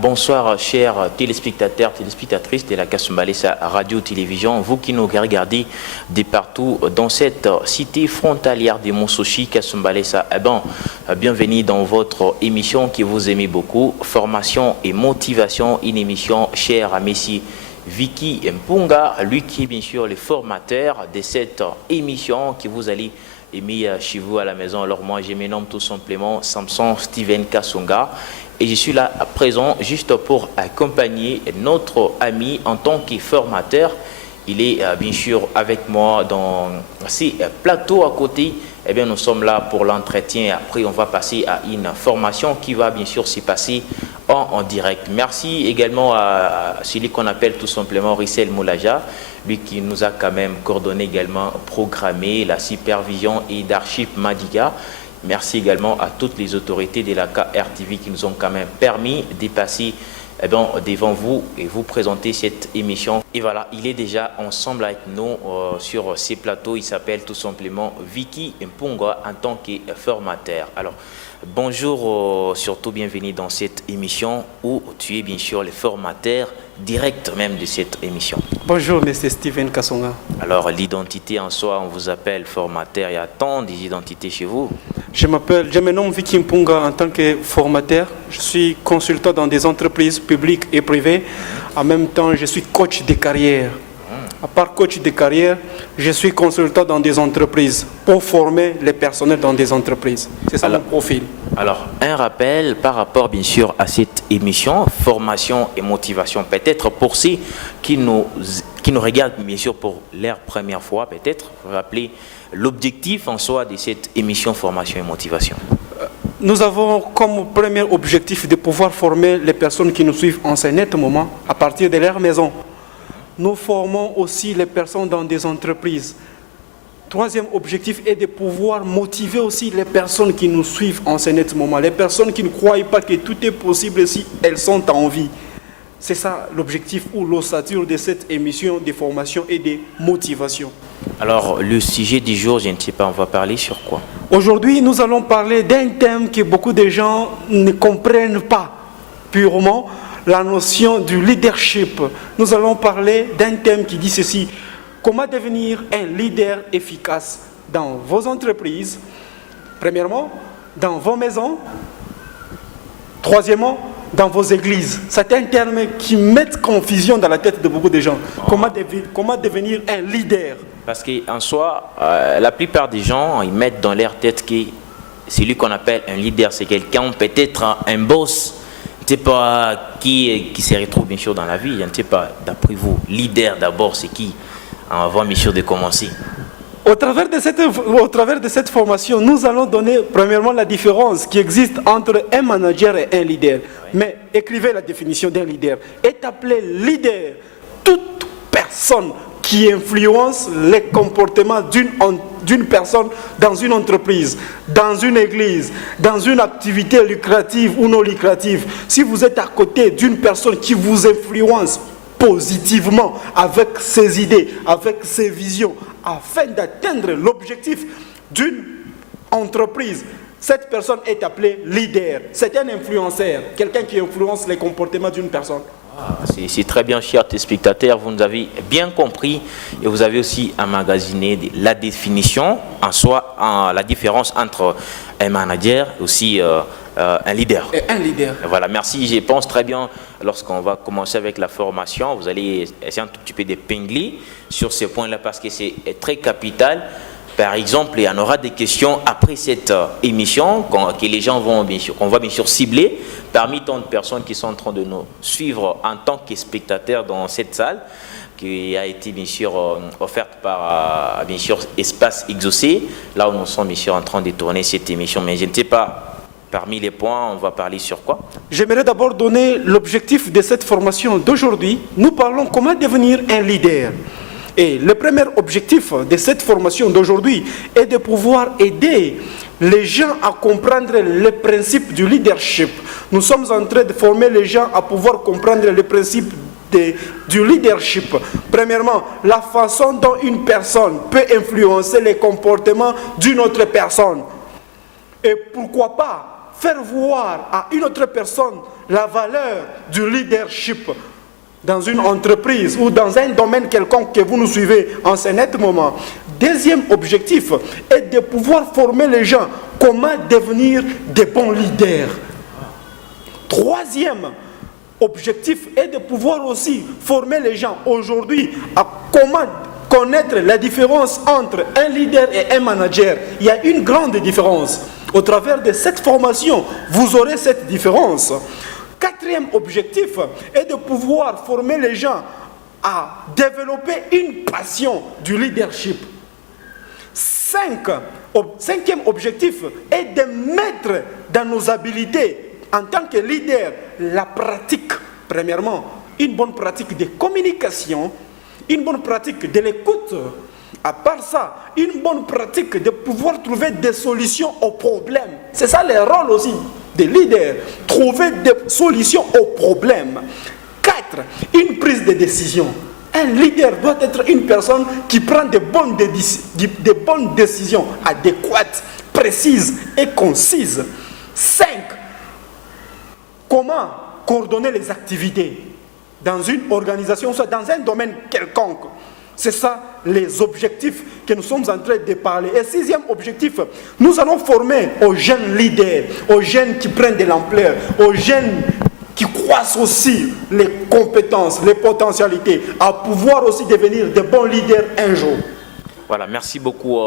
bonsoir chers téléspectateurs, téléspectatrices de la Kasumbalesa Radio-Télévision, vous qui nous regardez de partout dans cette cité frontalière de Monsochi, Kasumbalesa. Bienvenue dans votre émission que vous aimez beaucoup, Formation et Motivation, une émission chère à Messi Vicky Mpunga, lui qui est bien sûr le formateur de cette émission que vous allez aimer chez vous à la maison. Alors moi je me nomme tout simplement Samson Steven Kasonga et je suis là à présent juste pour accompagner notre ami en tant que formateur. Il est bien sûr avec moi dans ces plateaux à côté. Eh bien, nous sommes là pour l'entretien. Après, on va passer à une formation qui va bien sûr se passer en direct. Merci également à celui qu'on appelle tout simplement Rissel Moulaja, lui qui nous a quand même coordonné également, programmé la supervision et d'Archive Madiga. Merci également à toutes les autorités de la KRTV qui nous ont quand même permis de passer devant vous et vous présenter cette émission. Et voilà, il est déjà ensemble avec nous sur ces plateaux. Il s'appelle tout simplement Vicky Mpunga en tant que formateur. Alors, bonjour, surtout bienvenue dans cette émission où tu es bien sûr le formateur direct même de cette émission. Bonjour, M. Steven Kasonga. Alors, l'identité en soi, on vous appelle formateur. Il y a tant d'identités chez vous. Je me nomme Vicky Mpunga en tant que formateur. Je suis consultant dans des entreprises publiques et privées. En même temps, je suis coach de carrière. À part coach de carrière, je suis consultant dans des entreprises pour former les personnels dans des entreprises. C'est ça mon profil. Alors, un rappel par rapport bien sûr à cette émission, formation et motivation. Peut-être pour ceux qui nous regardent bien sûr pour leur première fois, peut-être rappeler l'objectif en soi de cette émission formation et motivation. Nous avons comme premier objectif de pouvoir former les personnes qui nous suivent en ce net moment à partir de leur maison. Nous formons aussi les personnes dans des entreprises. Troisième objectif est de pouvoir motiver aussi les personnes qui nous suivent en ce net moment. Les personnes qui ne croient pas que tout est possible si elles sont en vie. C'est ça l'objectif ou l'ossature de cette émission de formation et de motivation. Alors, le sujet du jour, je ne sais pas, on va parler sur quoi? Aujourd'hui, nous allons parler d'un thème que beaucoup de gens ne comprennent pas purement, la notion du leadership. Nous allons parler d'un thème qui dit ceci: comment devenir un leader efficace dans vos entreprises, premièrement, dans vos maisons, troisièmement, dans vos églises. C'est un terme qui met confusion dans la tête de beaucoup de gens. Comment devenir un leader? Parce qu'en soi, la plupart des gens, ils mettent dans leur tête que celui qu'on appelle un leader, c'est quelqu'un, peut-être un boss, je ne sais pas qui se retrouve bien sûr dans la vie. Je ne sais pas, d'après vous, leader d'abord, c'est qui? Avant bien sûr de commencer. Au travers de cette formation, nous allons donner premièrement la différence qui existe entre un manager et un leader. Mais écrivez la définition d'un leader. Est appelé leader toute personne qui influence les comportements d'une personne dans une entreprise, dans une église, dans une activité lucrative ou non lucrative. Si vous êtes à côté d'une personne qui vous influence positivement avec ses idées, avec ses visions, afin d'atteindre l'objectif d'une entreprise, cette personne est appelée leader. C'est un influenceur, quelqu'un qui influence les comportements d'une personne. C'est très bien, chers téléspectateurs, vous nous avez bien compris et vous avez aussi emmagasiné la définition en soi, la différence entre un manager et aussi un leader. Et un leader. Voilà, merci. Je pense très bien, lorsqu'on va commencer avec la formation, vous allez essayer un tout petit peu d'épingler sur ce point-là parce que c'est très capital. Par exemple, il y en aura des questions après cette émission que les gens vont bien sûr, qu'on va bien sûr cibler parmi tant de personnes qui sont en train de nous suivre en tant que spectateurs dans cette salle qui a été bien sûr offerte par bien sûr Espace Exaucé, là où nous sommes bien sûr en train de tourner cette émission. Mais je ne sais pas, parmi les points, on va parler sur quoi? J'aimerais d'abord donner l'objectif de cette formation d'aujourd'hui. Nous parlons comment devenir un leader. Et le premier objectif de cette formation d'aujourd'hui est de pouvoir aider les gens à comprendre le principe du leadership. Nous sommes en train de former les gens à pouvoir comprendre le principe du leadership. Premièrement, la façon dont une personne peut influencer les comportements d'une autre personne. Et pourquoi pas faire voir à une autre personne la valeur du leadership dans une entreprise ou dans un domaine quelconque que vous nous suivez en ce net moment. Deuxième objectif est de pouvoir former les gens comment devenir des bons leaders. Troisième objectif est de pouvoir aussi former les gens aujourd'hui à comment connaître la différence entre un leader et un manager. Il y a une grande différence. Au travers de cette formation, vous aurez cette différence. Quatrième objectif est de pouvoir former les gens à développer une passion du leadership. Cinquième objectif est de mettre dans nos habiletés en tant que leader la pratique. Premièrement, une bonne pratique de communication, une bonne pratique de l'écoute. À part ça, une bonne pratique de pouvoir trouver des solutions aux problèmes. C'est ça le rôle aussi des leaders, trouver des solutions aux problèmes. 4, une prise de décision. Un leader doit être une personne qui prend de bonnes décisions adéquates, précises et concises. 5, comment coordonner les activités dans une organisation, soit dans un domaine quelconque. C'est ça les objectifs que nous sommes en train de parler. Et sixième objectif, nous allons former aux jeunes leaders, aux jeunes qui prennent de l'ampleur, aux jeunes qui croissent aussi les compétences, les potentialités, à pouvoir aussi devenir de bons leaders un jour. Voilà, merci beaucoup,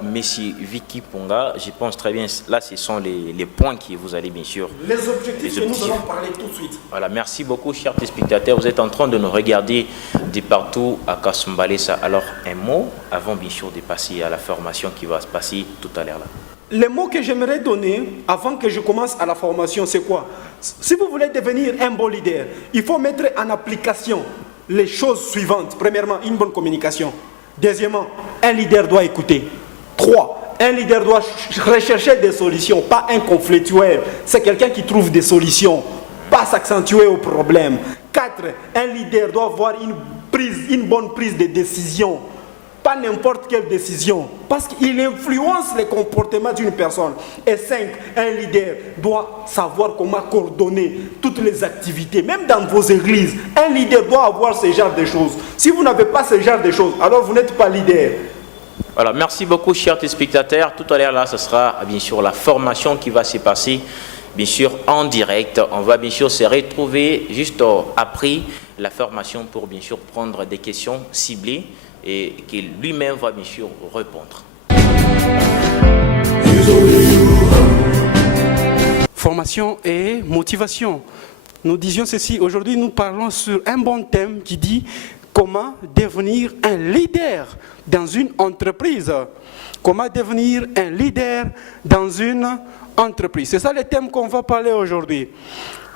Messi Vicky Ponga. Je pense très bien, là, ce sont les points que vous allez bien sûr... Les objectifs que nous allons parler tout de suite. Voilà, merci beaucoup, chers téléspectateurs. Vous êtes en train de nous regarder de partout à Kasumbalesa. Alors, un mot avant, bien sûr, de passer à la formation qui va se passer tout à l'heure là. Les mots que j'aimerais donner avant que je commence à la formation, c'est quoi? Si vous voulez devenir un bon leader, il faut mettre en application les choses suivantes. Premièrement, une bonne communication. Deuxièmement, un leader doit écouter. 3, un leader doit rechercher des solutions, pas un conflictuel. C'est quelqu'un qui trouve des solutions, pas s'accentuer au problème. 4, un leader doit avoir une bonne prise de décision. Pas n'importe quelle décision, parce qu'il influence les comportements d'une personne. Et 5, un leader doit savoir comment coordonner toutes les activités, même dans vos églises. Un leader doit avoir ce genre de choses. Si vous n'avez pas ce genre de choses, alors vous n'êtes pas leader. Voilà, merci beaucoup, chers téléspectateurs. Tout à l'heure, là, ce sera bien sûr la formation qui va se passer, bien sûr, en direct. On va bien sûr se retrouver juste après la formation pour bien sûr prendre des questions ciblées et qu'il lui-même va bien sûr répondre. Formation et motivation. Nous disions ceci, aujourd'hui nous parlons sur un bon thème qui dit comment devenir un leader dans une entreprise. Comment devenir un leader dans une entreprise. C'est ça le thème qu'on va parler aujourd'hui.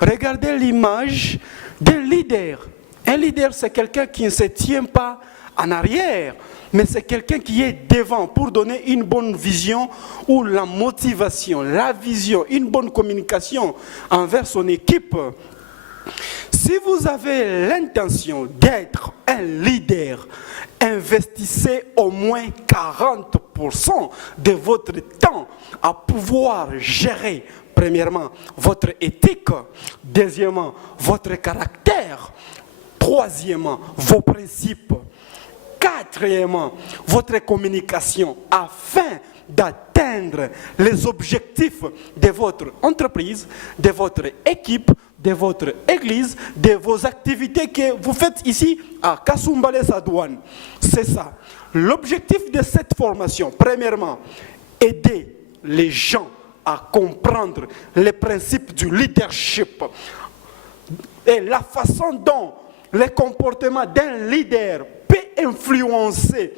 Regardez l'image d'un leader. Un leader, c'est quelqu'un qui ne se tient pas en arrière, mais c'est quelqu'un qui est devant pour donner une bonne vision ou la motivation, la vision, une bonne communication envers son équipe. Si vous avez l'intention d'être un leader, investissez au moins 40% de votre temps à pouvoir gérer, premièrement, votre éthique, deuxièmement, votre caractère, troisièmement, vos principes, quatrièmement, votre communication afin d'atteindre les objectifs de votre entreprise, de votre équipe, de votre église, de vos activités que vous faites ici à Kasumbalesa Douane. C'est ça. L'objectif de cette formation, premièrement, aider les gens à comprendre les principes du leadership et la façon dont le comportement d'un leader peut influencer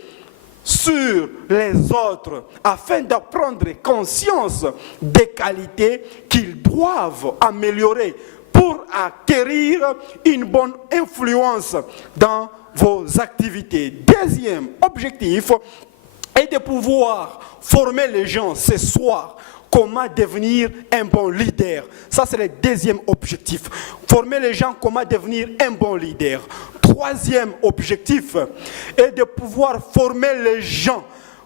sur les autres afin de prendre conscience des qualités qu'ils doivent améliorer pour acquérir une bonne influence dans vos activités. Deuxième objectif est de pouvoir former les gens ce soir. Comment devenir un bon leader. Ça, c'est le deuxième objectif. Former les gens comment devenir un bon leader. Troisième objectif est de pouvoir former les gens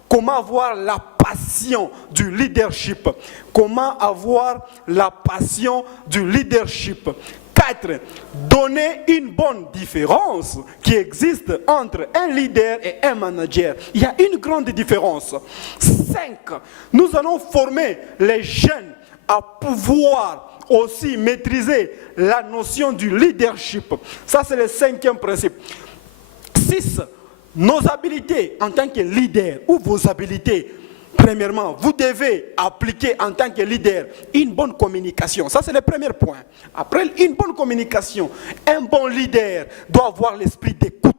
comment avoir la passion du leadership. Comment avoir la passion du leadership? 4. Donner une bonne différence qui existe entre un leader et un manager. Il y a une grande différence. 5. Nous allons former les jeunes à pouvoir aussi maîtriser la notion du leadership. Ça, c'est le 5e principe. 6. Nos habilités en tant que leader ou vos habilités. Premièrement, vous devez appliquer en tant que leader une bonne communication. Ça, c'est le premier point. Après une bonne communication, un bon leader doit avoir l'esprit d'écoute.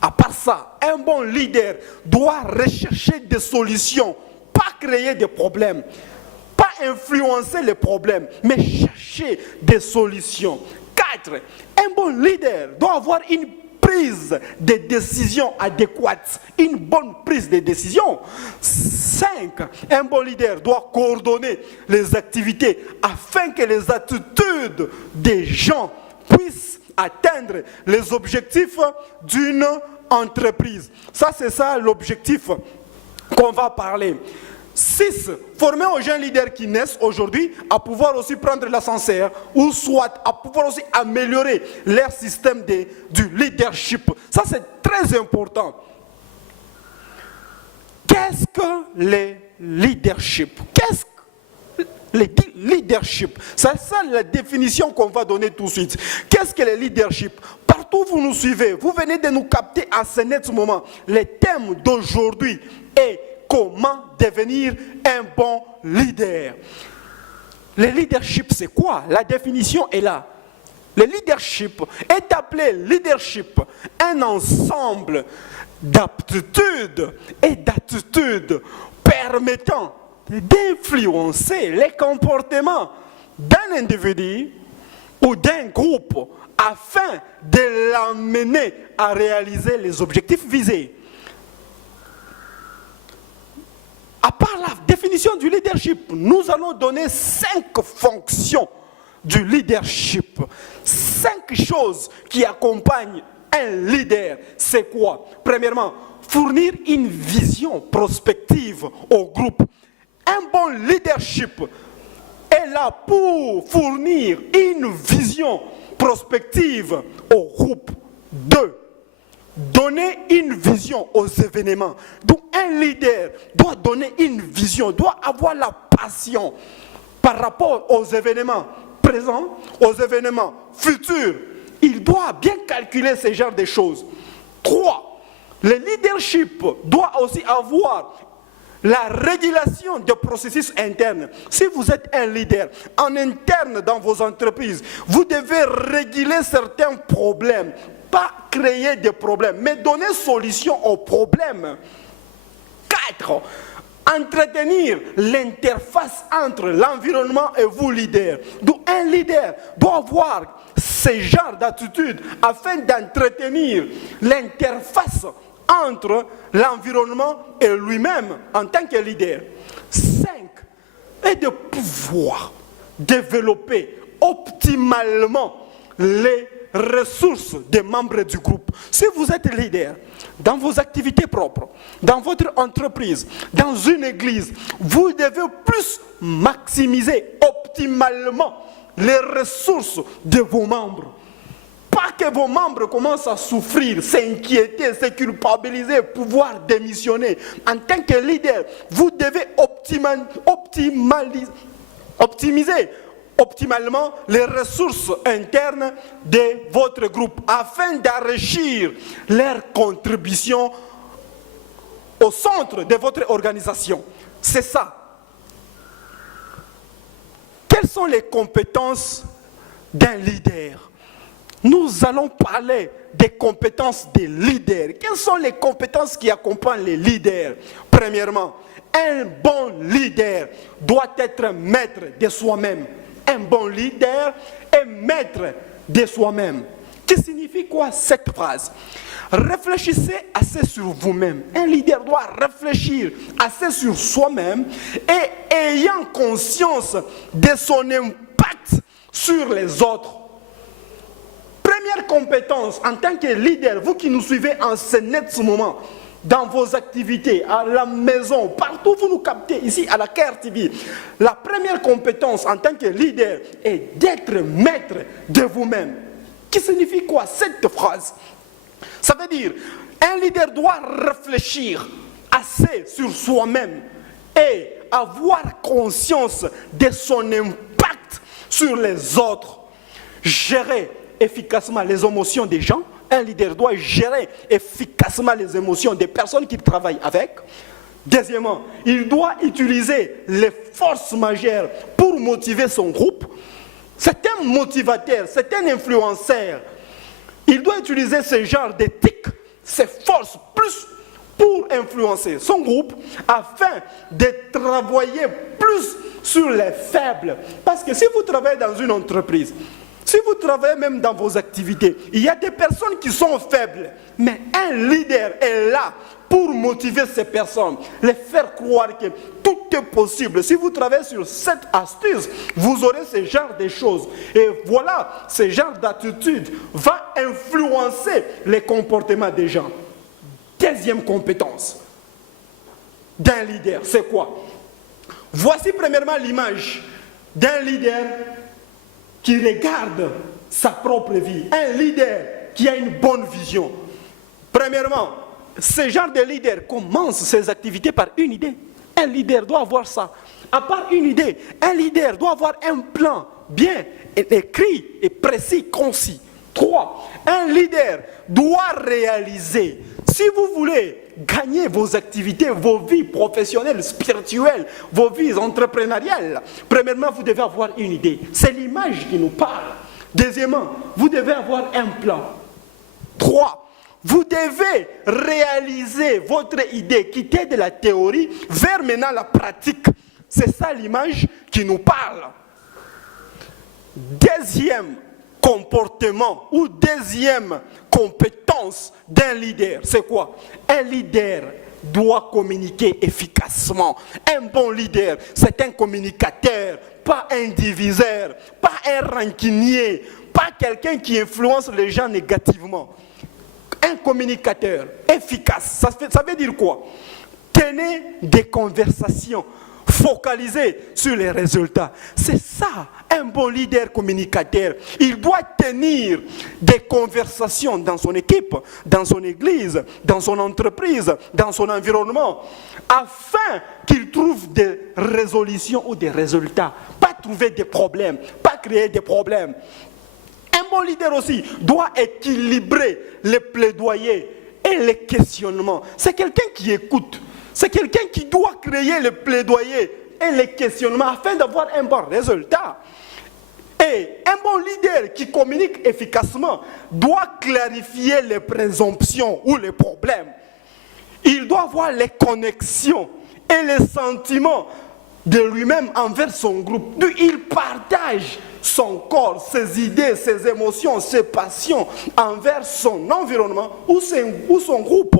À part ça, un bon leader doit rechercher des solutions, pas créer des problèmes, pas influencer les problèmes, mais chercher des solutions. 4. Un bon leader doit avoir une prise de décision adéquate, une bonne prise de décision. 5. Un bon leader doit coordonner les activités afin que les attitudes des gens puissent atteindre les objectifs d'une entreprise. Ça, c'est ça l'objectif qu'on va parler. 6. Former aux jeunes leaders qui naissent aujourd'hui à pouvoir aussi prendre l'ascenseur ou soit à pouvoir aussi améliorer leur système du leadership. Ça, c'est très important. Qu'est-ce que le leadership? Qu'est-ce que le leadership? C'est ça la définition qu'on va donner tout de suite. Qu'est-ce que le leadership? Partout où vous nous suivez, vous venez de nous capter à ce net moment. Le thème d'aujourd'hui est comment devenir un bon leader. Le leadership, c'est quoi? La définition est là. Le leadership est appelé leadership, un ensemble d'aptitudes et d'attitudes permettant d'influencer les comportements d'un individu ou d'un groupe afin de l'amener à réaliser les objectifs visés. À part la définition du leadership, nous allons donner 5 fonctions du leadership. 5 choses qui accompagnent un leader. C'est quoi? Premièrement, fournir une vision prospective au groupe. Un bon leadership est là pour fournir une vision prospective au groupe. 2. Donner une vision aux événements. Donc un leader doit donner une vision, doit avoir la passion par rapport aux événements présents, aux événements futurs. Il doit bien calculer ce genre de choses. 3. Le leadership doit aussi avoir la régulation des processus internes. Si vous êtes un leader en interne dans vos entreprises, vous devez réguler certains problèmes. Pas créer des problèmes, mais donner solution aux problèmes. 4. Entretenir l'interface entre l'environnement et vous, leader. Donc un leader doit avoir ce genre d'attitude afin d'entretenir l'interface entre l'environnement et lui-même en tant que leader. 5. Et de pouvoir développer optimalement les ressources des membres du groupe. Si vous êtes leader dans vos activités propres, dans votre entreprise, dans une église, vous devez plus maximiser optimalement les ressources de vos membres. Pas que vos membres commencent à souffrir, s'inquiéter, se culpabiliser, pouvoir démissionner. En tant que leader, vous devez optimiser optimalement les ressources internes de votre groupe afin d'enrichir leur contribution au centre de votre organisation. C'est ça. Quelles sont les compétences d'un leader? Nous allons parler des compétences des leaders. Quelles sont les compétences qui accompagnent les leaders? Premièrement, un bon leader doit être maître de soi-même. Un bon leader est maître de soi-même. Que signifie quoi cette phrase? Réfléchissez assez sur vous-même. Un leader doit réfléchir assez sur soi-même et ayant conscience de son impact sur les autres. Première compétence en tant que leader, vous qui nous suivez en ce net ce moment, dans vos activités, à la maison, partout où vous nous captez, ici à la CAIR TV, la première compétence en tant que leader est d'être maître de vous-même. Qui signifie quoi cette phrase? Ça veut dire, un leader doit réfléchir assez sur soi-même et avoir conscience de son impact sur les autres. Gérer efficacement les émotions des gens. Un leader doit gérer efficacement les émotions des personnes qu'il travaille avec. Deuxièmement, il doit utiliser les forces majeures pour motiver son groupe. C'est un motivateur, c'est un influenceur. Il doit utiliser ce genre d'éthique, ces forces plus pour influencer son groupe afin de travailler plus sur les faibles. Parce que si vous travaillez dans une entreprise, si vous travaillez même dans vos activités, il y a des personnes qui sont faibles, mais un leader est là pour motiver ces personnes, les faire croire que tout est possible. Si vous travaillez sur cette astuce, vous aurez ce genre de choses. Et voilà, ce genre d'attitude va influencer les comportements des gens. Deuxième compétence d'un leader, c'est quoi? Voici premièrement l'image d'un leader qui regarde sa propre vie. Un leader qui a une bonne vision. Premièrement, ce genre de leader commence ses activités par une idée. Un leader doit avoir ça. À part une idée, un leader doit avoir un plan bien écrit et précis, concis. 3. Un leader doit réaliser. Si vous voulez gagner vos activités, vos vies professionnelles, spirituelles, vos vies entrepreneuriales, premièrement, vous devez avoir une idée. C'est l'image qui nous parle. Deuxièmement, vous devez avoir un plan. 3. Vous devez réaliser votre idée, quitter de la théorie vers maintenant la pratique. C'est ça l'image qui nous parle. Deuxième comportement ou deuxième compétence d'un leader, c'est quoi? Un leader doit communiquer efficacement. Un bon leader, c'est un communicateur, pas un diviseur, pas un rancunier, pas quelqu'un qui influence les gens négativement. Un communicateur efficace, ça veut dire quoi? Tenez des conversations focalisées sur les résultats. C'est ça, un bon leader communicateur. Il doit tenir des conversations dans son équipe, dans son église, dans son entreprise, dans son environnement, afin qu'il trouve des résolutions ou des résultats. Pas trouver des problèmes, pas créer des problèmes. Un bon leader aussi doit équilibrer les plaidoyers et les questionnements. C'est quelqu'un qui écoute. C'est quelqu'un qui doit créer les plaidoyers et les questionnements afin d'avoir un bon résultat. Et un bon leader qui communique efficacement doit clarifier les présomptions ou les problèmes. Il doit avoir les connexions et les sentiments de lui-même envers son groupe. Il partage son corps, ses idées, ses émotions, ses passions envers son environnement ou son groupe.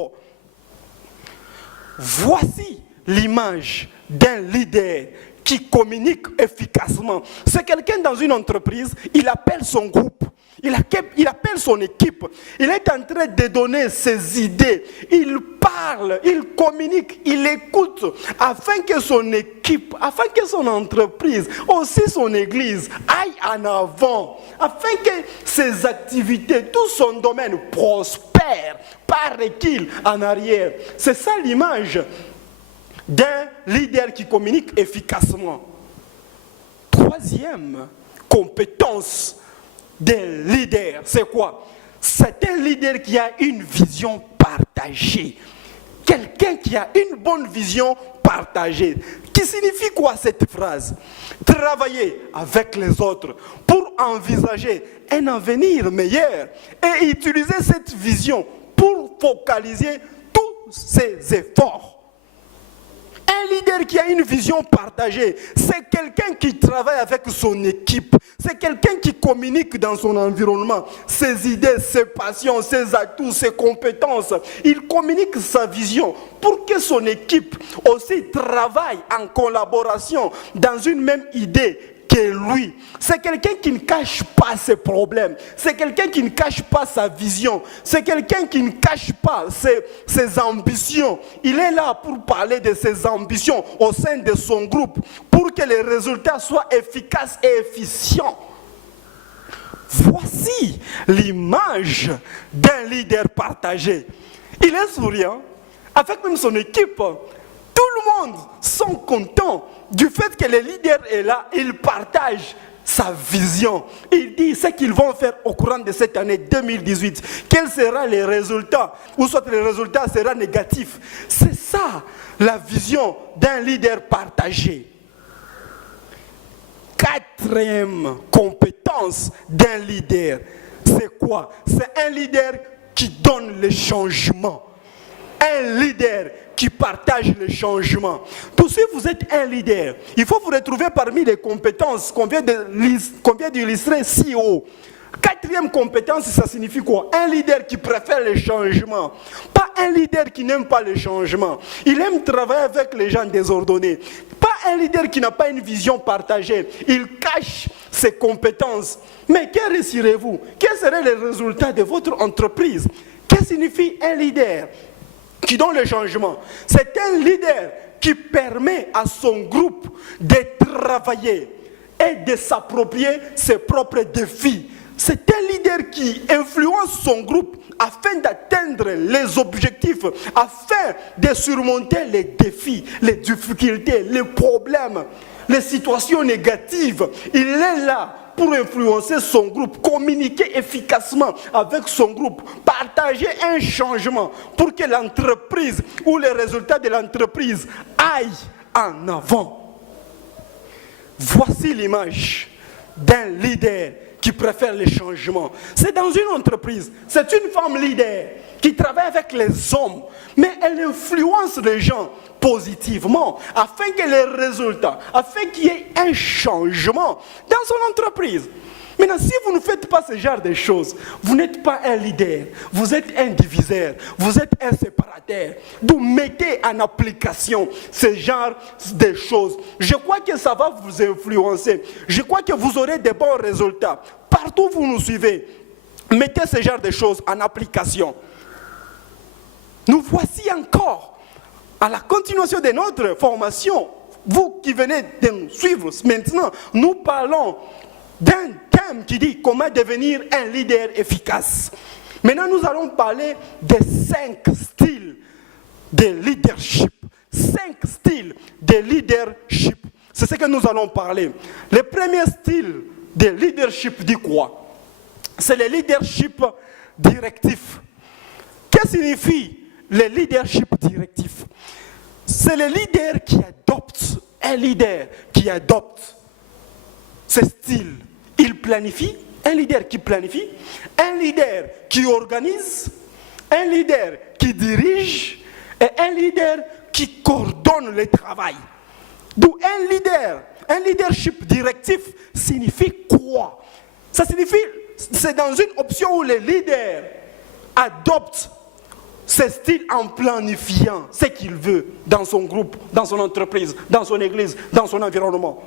Voici l'image d'un leader qui communique efficacement. C'est quelqu'un dans une entreprise, il appelle son groupe, il appelle son équipe, il est en train de donner ses idées, il parle, il communique, il écoute, afin que son équipe, afin que son entreprise, aussi son église, aille en avant, afin que ses activités, tout son domaine prospère, pas recule en arrière. C'est ça l'image d'un leader qui communique efficacement. Troisième compétence d'un leader, c'est quoi? C'est un leader qui a une vision partagée. Quelqu'un qui a une bonne vision partagée. Qui signifie quoi cette phrase? Travailler avec les autres pour envisager un avenir meilleur et utiliser cette vision pour focaliser tous ses efforts. Un leader qui a une vision partagée, c'est quelqu'un qui travaille avec son équipe, c'est quelqu'un qui communique dans son environnement, ses idées, ses passions, ses atouts, ses compétences. Il communique sa vision pour que son équipe aussi travaille en collaboration dans une même idée de lui. C'est quelqu'un qui ne cache pas ses problèmes. C'est quelqu'un qui ne cache pas sa vision. C'est quelqu'un qui ne cache pas ses ambitions. Il est là pour parler de ses ambitions au sein de son groupe pour que les résultats soient efficaces et efficients. Voici l'image d'un leader partagé. Il est souriant, avec même son équipe. Tout le monde sont contents du fait que le leader est là. Il partage sa vision. Il dit ce qu'ils vont faire au courant de cette année 2018. Quels seront les résultats? Ou soit les résultats seront négatifs. C'est ça la vision d'un leader partagé. Quatrième compétence d'un leader, c'est quoi? C'est un leader qui donne le changement. Un leader qui partage le changement. Pour si vous êtes un leader, il faut vous retrouver parmi les compétences qu'on vient d'illustrer si haut. Quatrième compétence, ça signifie quoi? Un leader qui préfère le changement. Pas un leader qui n'aime pas le changement. Il aime travailler avec les gens désordonnés. Pas un leader qui n'a pas une vision partagée. Il cache ses compétences. Mais que réussirez-vous? Quels seraient les résultats de votre entreprise? Que signifie un leader qui donne le changement? C'est un leader qui permet à son groupe de travailler et de s'approprier ses propres défis. C'est un leader qui influence son groupe afin d'atteindre les objectifs, afin de surmonter les défis, les difficultés, les problèmes, les situations négatives. Il est là pour influencer son groupe, communiquer efficacement avec son groupe, partager un changement pour que l'entreprise ou les résultats de l'entreprise aillent en avant. Voici l'image d'un leader qui préfère les changements. C'est dans une entreprise, c'est une femme leader qui travaille avec les hommes, mais elle influence les gens positivement afin que les résultats, afin qu'il y ait un changement dans son entreprise. Maintenant, si vous ne faites pas ce genre de choses, vous n'êtes pas un leader, vous êtes un diviseur, vous êtes un séparateur. Donc mettez en application ce genre de choses. Je crois que ça va vous influencer. Je crois que vous aurez de bons résultats. Partout où vous nous suivez, mettez ce genre de choses en application. Nous voici encore à la continuation de notre formation. Vous qui venez de nous suivre maintenant, nous parlons d'un thème qui dit comment devenir un leader efficace. Maintenant, nous allons parler des 5 styles de leadership. 5 styles de leadership. C'est ce que nous allons parler. Le premier style de leadership dit quoi? C'est le leadership directif. Qu'est-ce que signifie le leadership directif? C'est le leader qui adopte, un leader qui adopte ce style. Il planifie, un leader qui planifie, un leader qui organise, un leader qui dirige et un leader qui coordonne le travail. Donc un leadership directif signifie quoi? Ça signifie, c'est dans une option où le leader adopte ce style en planifiant ce qu'il veut dans son groupe, dans son entreprise, dans son église, dans son environnement.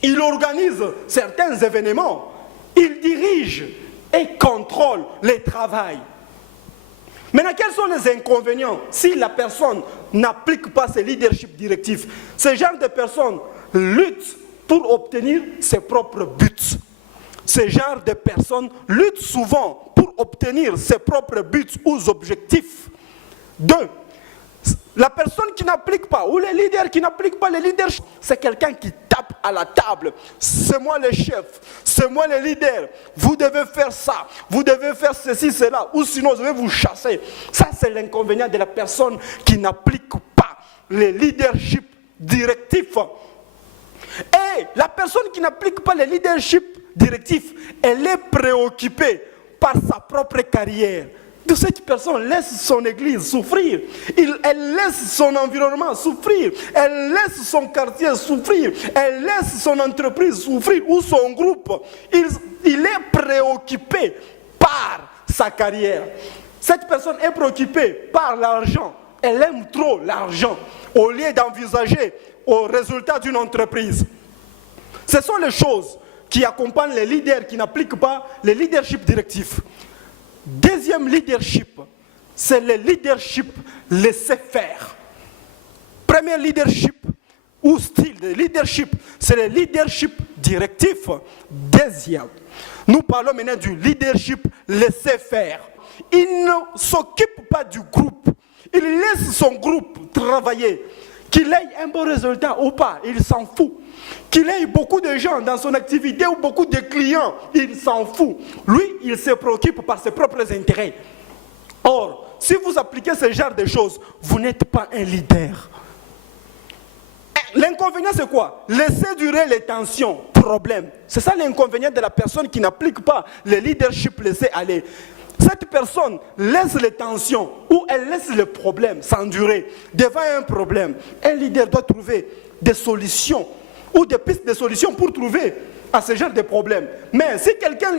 Il organise certains événements, il dirige et contrôle le travail. Maintenant, quels sont les inconvénients si la personne n'applique pas ce leadership directif? Ce genre de personne lutte pour obtenir ses propres buts. Ce genre de personnes lutte souvent pour obtenir ses propres buts ou objectifs. 2. La personne qui n'applique pas, ou le leader qui n'applique pas le leadership, c'est quelqu'un qui tape à la table. C'est moi le chef, c'est moi le leader. Vous devez faire ça, vous devez faire ceci, cela, ou sinon je vais vous chasser. Ça, c'est l'inconvénient de la personne qui n'applique pas le leadership directif. Et la personne qui n'applique pas le leadership directif, elle est préoccupée par sa propre carrière. De cette personne laisse son église souffrir, elle laisse son environnement souffrir, elle laisse son quartier souffrir, elle laisse son entreprise souffrir ou son groupe. Il est préoccupé par sa carrière. Cette personne est préoccupée par l'argent. Elle aime trop l'argent au lieu d'envisager au résultat d'une entreprise. Ce sont les choses qui accompagnent les leaders qui n'appliquent pas le leadership directif. Deuxième leadership, c'est le leadership laisser faire. Premier leadership ou style de leadership, c'est le leadership directif. Deuxième, nous parlons maintenant du leadership laisser faire. Il ne s'occupe pas du groupe, il laisse son groupe travailler. Qu'il ait un bon résultat ou pas, il s'en fout. Qu'il ait beaucoup de gens dans son activité ou beaucoup de clients, il s'en fout. Lui, il se préoccupe par ses propres intérêts. Or, si vous appliquez ce genre de choses, vous n'êtes pas un leader. L'inconvénient, c'est quoi? Laisser durer les tensions, problème. C'est ça l'inconvénient de la personne qui n'applique pas le leadership laisser aller. Cette personne laisse les tensions ou elle laisse le problème s'endurer devant un problème. Un leader doit trouver des solutions ou des pistes de solutions pour trouver à ce genre de problème. Mais si quelqu'un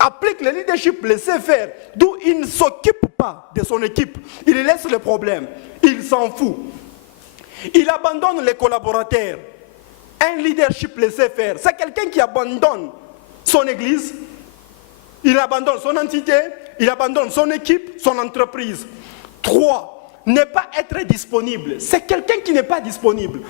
applique le leadership laisser faire, d'où il ne s'occupe pas de son équipe, il laisse le problème, il s'en fout. Il abandonne les collaborateurs. Un leadership laisser faire, c'est quelqu'un qui abandonne son église, il abandonne son entité, il abandonne son équipe, son entreprise. 3, ne pas être disponible. C'est quelqu'un qui n'est pas disponible.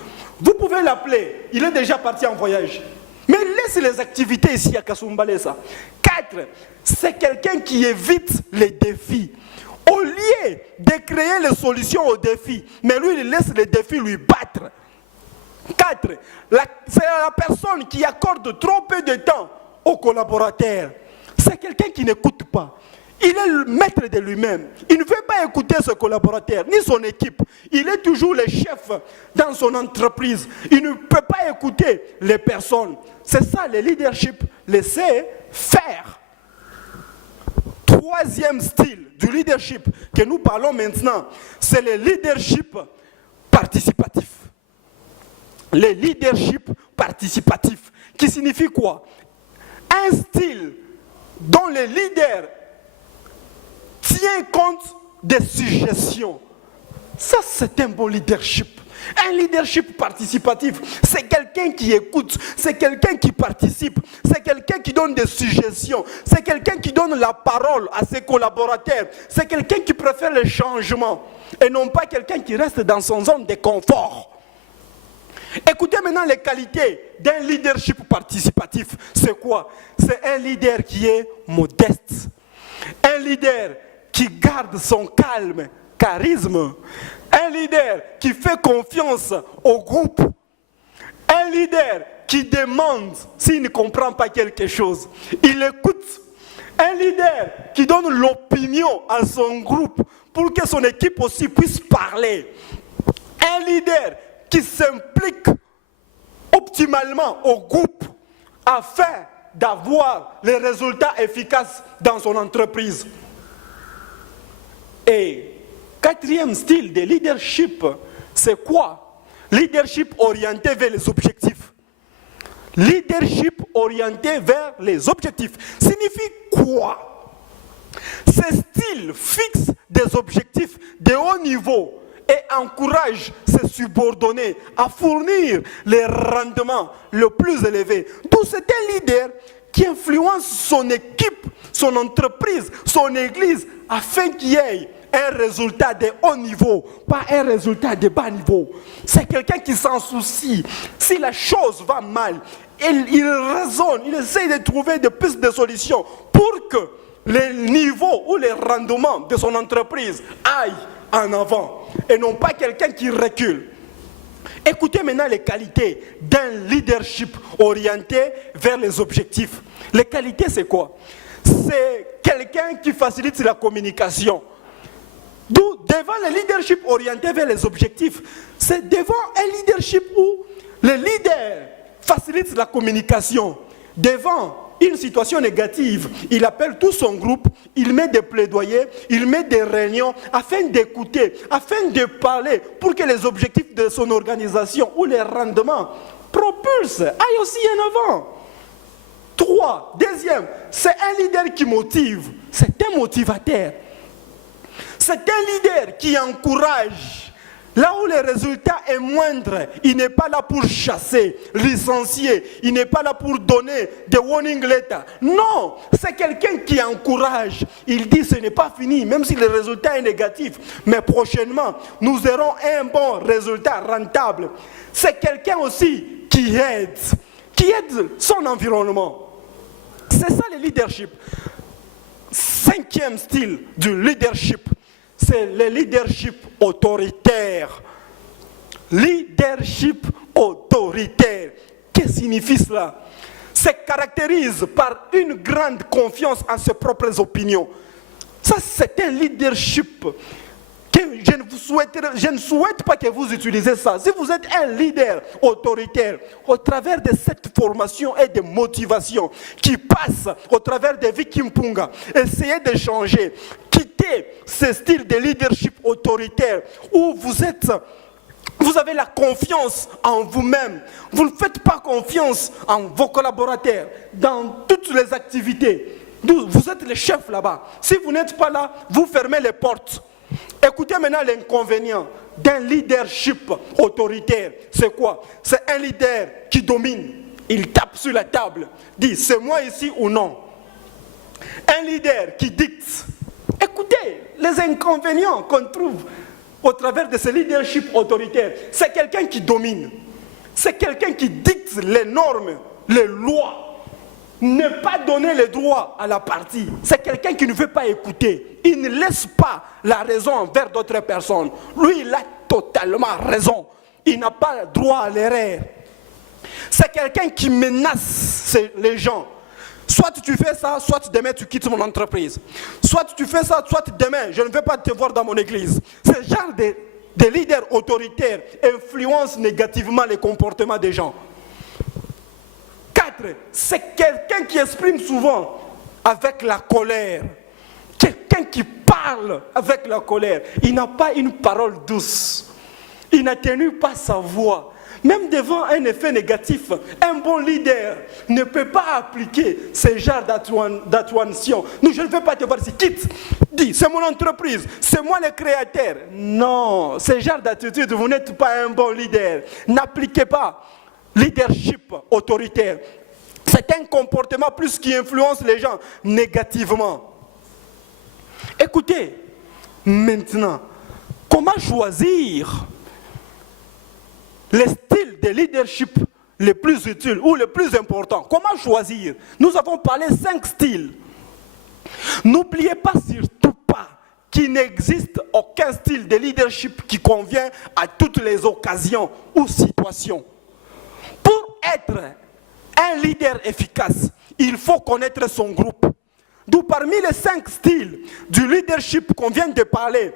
Vous pouvez l'appeler, il est déjà parti en voyage. Mais laisse les activités ici à Kasumbalesa. 4, c'est quelqu'un qui évite les défis. Au lieu de créer les solutions aux défis, mais lui, il laisse les défis lui battre. 4, c'est la personne qui accorde trop peu de temps aux collaborateurs. C'est quelqu'un qui n'écoute pas. Il est le maître de lui-même. Il ne veut pas écouter ses collaborateurs, ni son équipe. Il est toujours le chef dans son entreprise. Il ne peut pas écouter les personnes. C'est ça le leadership, laisser faire. Troisième style du leadership que nous parlons maintenant, c'est le leadership participatif. Le leadership participatif, qui signifie quoi? Un style dont le leader tient compte des suggestions. Ça, c'est un bon leadership. Un leadership participatif, c'est quelqu'un qui écoute, c'est quelqu'un qui participe, c'est quelqu'un qui donne des suggestions, c'est quelqu'un qui donne la parole à ses collaborateurs, c'est quelqu'un qui préfère le changement et non pas quelqu'un qui reste dans son zone de confort. Écoutez maintenant les qualités d'un leadership participatif. C'est quoi? C'est un leader qui est modeste. Un leader qui garde son calme, charisme. Un leader qui fait confiance au groupe. Un leader qui demande s'il ne comprend pas quelque chose. Il écoute. Un leader qui donne l'opinion à son groupe pour que son équipe aussi puisse parler. Un leader qui s'implique optimalement au groupe afin d'avoir les résultats efficaces dans son entreprise. Et quatrième style de leadership, c'est quoi? Leadership orienté vers les objectifs. Leadership orienté vers les objectifs signifie quoi? Ce style fixe des objectifs de haut niveau et encourage ses subordonnés à fournir les rendements le plus élevés. Donc c'est un leader qui influence son équipe, son entreprise, son église, afin qu'il y ait un résultat de haut niveau, pas un résultat de bas niveau. C'est quelqu'un qui s'en soucie. Si la chose va mal, il raisonne, il essaie de trouver des pistes de solutions pour que les niveaux ou les rendements de son entreprise aillent en avant et non pas quelqu'un qui recule. Écoutez maintenant les qualités d'un leadership orienté vers les objectifs. Les qualités, c'est quoi? C'est quelqu'un qui facilite la communication. D'où, devant le leadership orienté vers les objectifs, c'est devant un leadership où le leader facilite la communication. Devant une situation négative, il appelle tout son groupe, il met des plaidoyers, il met des réunions afin d'écouter, afin de parler pour que les objectifs de son organisation ou les rendements propulsent, aillent aussi en avant. 3, deuxième, c'est un leader qui motive, c'est un motivateur. C'est un leader qui encourage Là où le résultat est moindre, il n'est pas là pour chasser, licencier, il n'est pas là pour donner des warning letters. Non, c'est quelqu'un qui encourage. Il dit ce n'est pas fini, même si le résultat est négatif. Mais prochainement, nous aurons un bon résultat rentable. C'est quelqu'un aussi qui aide son environnement. C'est ça le leadership. 5e style du leadership, c'est le leadership autoritaire. Leadership autoritaire. Qu'est-ce que signifie cela? Se caractérise par une grande confiance en ses propres opinions. Ça, c'est un leadership que je ne souhaite pas que vous utilisez ça. Si vous êtes un leader autoritaire, au travers de cette formation et de motivation qui passe au travers de Vicky Mpunga, essayez de changer, quittez ce style de leadership autoritaire où vous avez la confiance en vous-même. Vous ne faites pas confiance en vos collaborateurs dans toutes les activités. Vous êtes le chef là-bas. Si vous n'êtes pas là, vous fermez les portes. Écoutez maintenant l'inconvénient d'un leadership autoritaire. C'est quoi? C'est un leader qui domine. Il tape sur la table, dit c'est moi ici ou non. Un leader qui dicte. Écoutez les inconvénients qu'on trouve au travers de ce leadership autoritaire. C'est quelqu'un qui domine. C'est quelqu'un qui dicte les normes, les lois. Ne pas donner les droits à la partie. C'est quelqu'un qui ne veut pas écouter. Il ne laisse pas la raison envers d'autres personnes. Lui, il a totalement raison. Il n'a pas droit à l'erreur. C'est quelqu'un qui menace les gens. Soit tu fais ça, soit demain tu quittes mon entreprise. Soit tu fais ça, soit demain je ne vais pas te voir dans mon église. Ce genre de leader autoritaire influence négativement les comportements des gens. 4. C'est quelqu'un qui exprime souvent avec la colère. Quelqu'un qui parle avec la colère. Il n'a pas une parole douce. Il n'atténue pas sa voix. Même devant un effet négatif, un bon leader ne peut pas appliquer ce genre d'attention. Non, je ne veux pas te voir ici. Quitte. Dis, c'est mon entreprise, c'est moi le créateur. Non, ce genre d'attitude, vous n'êtes pas un bon leader. N'appliquez pas leadership autoritaire. C'est un comportement plus qui influence les gens négativement. Écoutez, maintenant, comment choisir le style de leadership le plus utile ou le plus important? Comment choisir? Nous avons parlé 5 styles. N'oubliez pas surtout pas qu'il n'existe aucun style de leadership qui convient à toutes les occasions ou situations. Pour être un leader efficace, il faut connaître son groupe. D'où parmi les 5 styles du leadership qu'on vient de parler,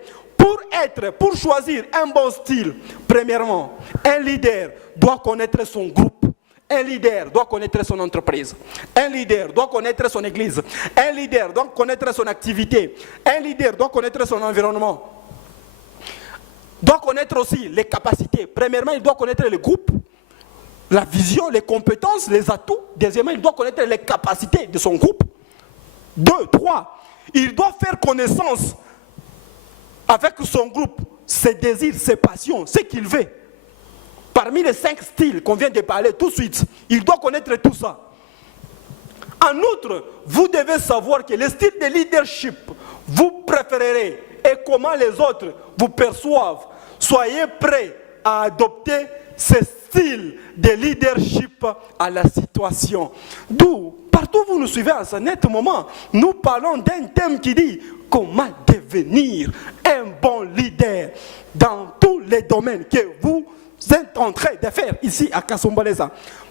pour choisir un bon style, premièrement, un leader doit connaître son groupe. Un leader doit connaître son entreprise. Un leader doit connaître son église. Un leader doit connaître son activité. Un leader doit connaître son environnement. Doit connaître aussi les capacités. Premièrement, il doit connaître le groupe, la vision, les compétences, les atouts. Deuxièmement, il doit connaître les capacités de son groupe. 2, 3, il doit faire connaissance avec son groupe, ses désirs, ses passions, ce qu'il veut. Parmi les 5 styles qu'on vient de parler tout de suite, il doit connaître tout ça. En outre, vous devez savoir que le style de leadership, vous préférerez et comment les autres vous perçoivent. Soyez prêts à adopter ce style de leadership à la situation. D'où, partout où vous nous suivez à ce net moment, nous parlons d'un thème qui dit comment devenir un bon leader dans tous les domaines que vous êtes en train de faire ici à Kasumbalesa.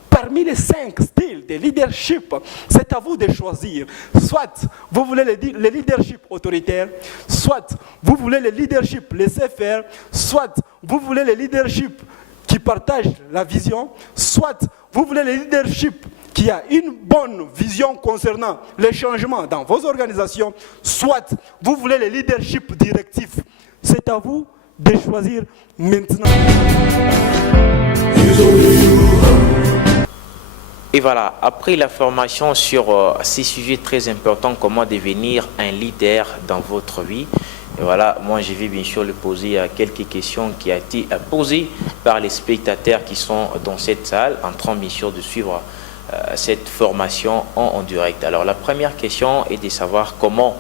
Parmi les 5 styles de leadership, c'est à vous de choisir. Soit vous voulez le leadership autoritaire, soit vous voulez le leadership laisser faire, soit vous voulez le leadership qui partage la vision, soit vous voulez le leadership qui a une bonne vision concernant les changements dans vos organisations, soit vous voulez le leadership directif. C'est à vous de choisir maintenant. Et voilà, après la formation sur ces sujets très importants, comment devenir un leader dans votre vie, Et voilà, moi je vais bien sûr le poser à quelques questions qui ont été posées par les spectateurs qui sont dans cette salle en train bien sûr de suivre cette formation en direct. Alors la première question est de savoir comment,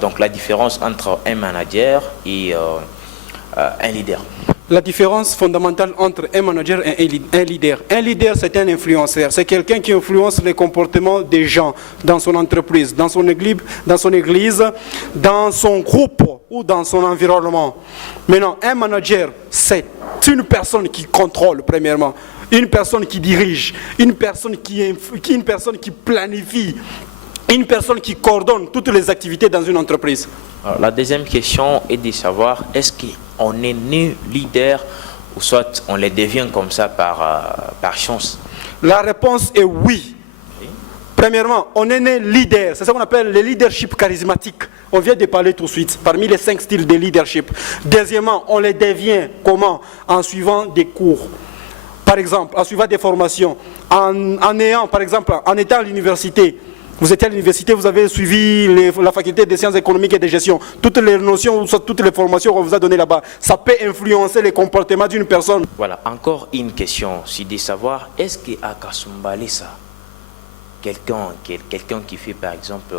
donc la différence entre un manager et un leader. La différence fondamentale entre un manager et un leader. Un leader, c'est un influenceur. C'est quelqu'un qui influence les comportements des gens dans son entreprise, dans son église, dans son groupe ou dans son environnement. Maintenant, un manager, c'est une personne qui contrôle, premièrement. Une personne qui dirige, une personne qui planifie, une personne qui coordonne toutes les activités dans une entreprise. Alors, la deuxième question est de savoir, est-ce qu'on est né leader ou soit on le devient comme ça par chance? La réponse est oui. Premièrement, on est né leader. C'est ça qu'on appelle le leadership charismatique. On vient de parler tout de suite, parmi les 5 styles de leadership. Deuxièmement, on les devient comment? En suivant des cours. Par exemple, en suivant des formations. En étant à l'université. Vous étiez à l'université, vous avez suivi la faculté des sciences économiques et de gestion. Toutes les notions, toutes les formations qu'on vous a données là-bas, ça peut influencer les comportements d'une personne. Voilà, encore une question, c'est de savoir, est-ce qu'à Kasumbalesa, quelqu'un qui fait par exemple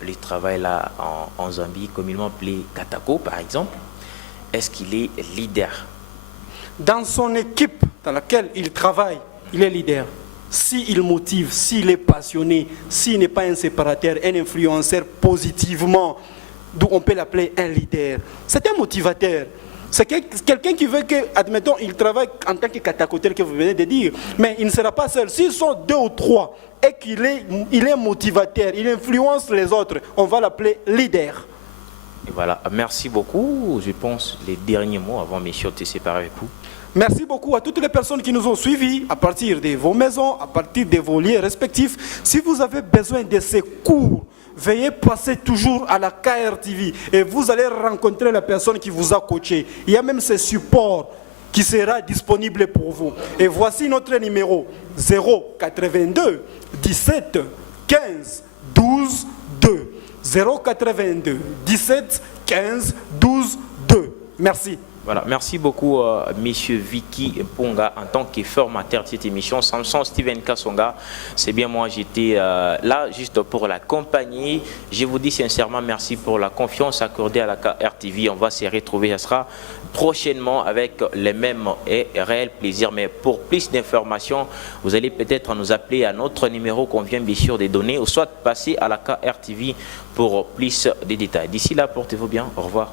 le travail là en Zambie, communément appelé Katako par exemple, est-ce qu'il est leader? Dans son équipe dans laquelle il travaille, il est leader. S'il motive, s'il est passionné, s'il n'est pas un séparateur, un influenceur positivement, d'où on peut l'appeler un leader. C'est un motivateur. C'est quelqu'un qui veut que, admettons, il travaille en tant que catacoteur que vous venez de dire, mais il ne sera pas seul. S'ils sont 2 ou 3 et qu'il est motivateur, il influence les autres, on va l'appeler leader. Et voilà, merci beaucoup. Je pense les derniers mots avant Michel de se séparer avec vous. Merci beaucoup à toutes les personnes qui nous ont suivis à partir de vos maisons, à partir de vos lieux respectifs. Si vous avez besoin de ces cours, veuillez passer toujours à la KRTV et vous allez rencontrer la personne qui vous a coaché. Il y a même ce support qui sera disponible pour vous. Et voici notre numéro 082 17 15 12 2. 082 17 15 12 2. Merci. Voilà, merci beaucoup, monsieur Vicky Ponga, en tant que formateur de cette émission. Samson Steven Kassonga, c'est bien moi, j'étais là juste pour l'accompagner. Je vous dis sincèrement merci pour la confiance accordée à la RTV. On va se retrouver, ça sera prochainement avec les mêmes et réels plaisirs. Mais pour plus d'informations, vous allez peut-être nous appeler à notre numéro qu'on vient bien sûr de donner, ou soit passer à la KRTV pour plus de détails. D'ici là, portez-vous bien. Au revoir.